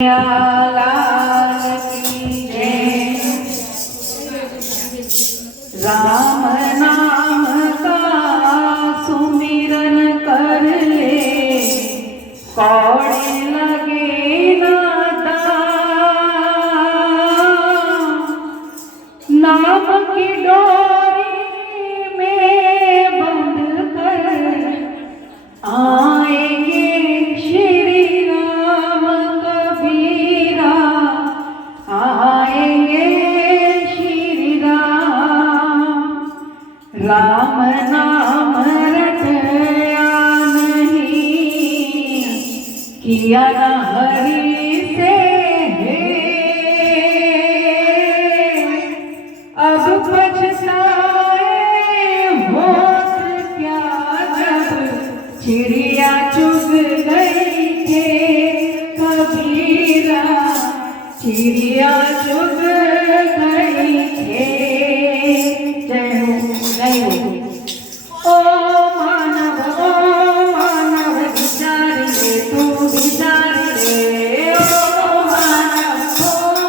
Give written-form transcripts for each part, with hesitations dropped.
लाल की जय। राम नाम का सुमिरन कर ले, कौड़े लगे ना दाम। नाम की डोरी में बंध कर आएंगे श्री राम कबीरा, आएंगे श्री राम। राम नाम रटया नहीं, किया न हरि से है। अब पछताए होत क्या जब चिड़िया चुग गई थे कबीरा, चिड़िया चुग गई थे। जय हो जय हो। ओ मानव विचार ले, तू विचार ले। ओ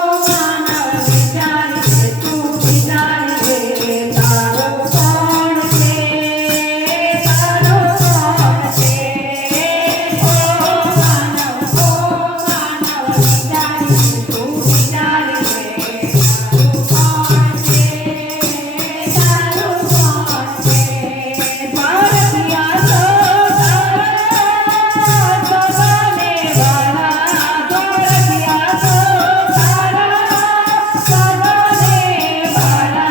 मानव विचार ले, तू विचार ले। तारो कौन से, तारो कौन से। ओ मानव विचार ले, तू विचार ले। तारो कौन से, तारो कौन से। भारतिया सदाने वाला, भारतिया सदाने वाला।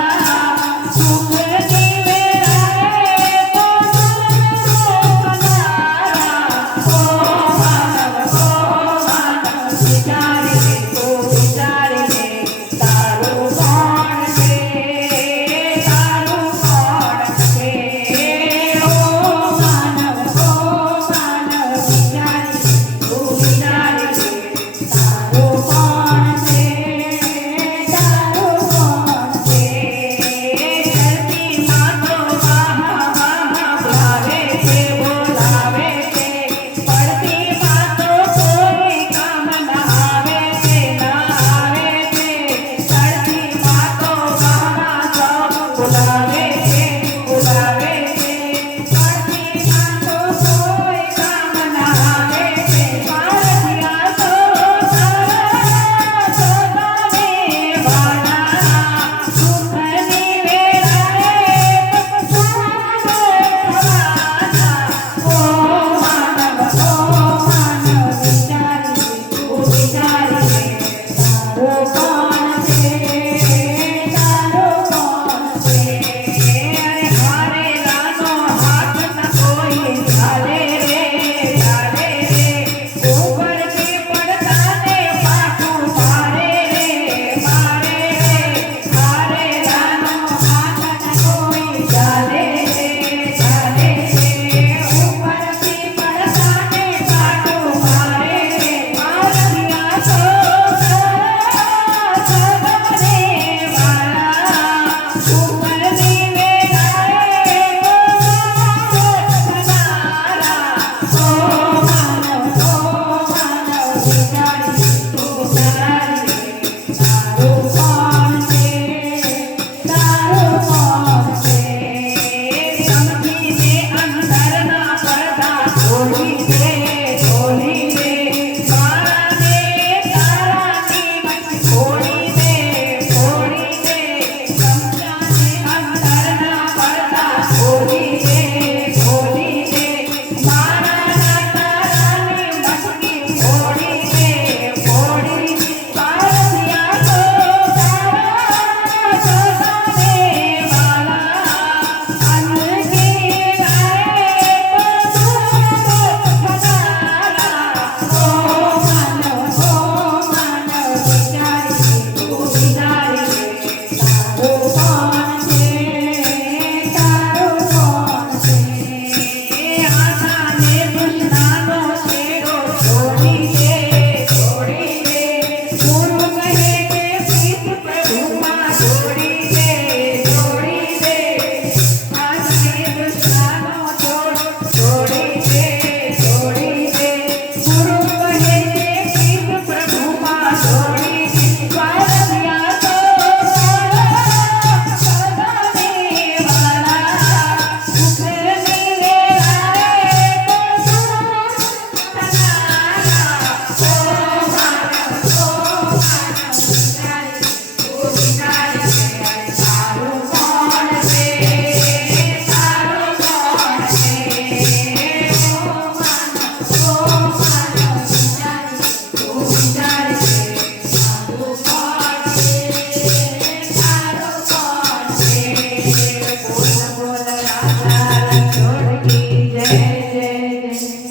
सुख जीवे रहे तो सुख में सुख नारा। ओ मानव विचार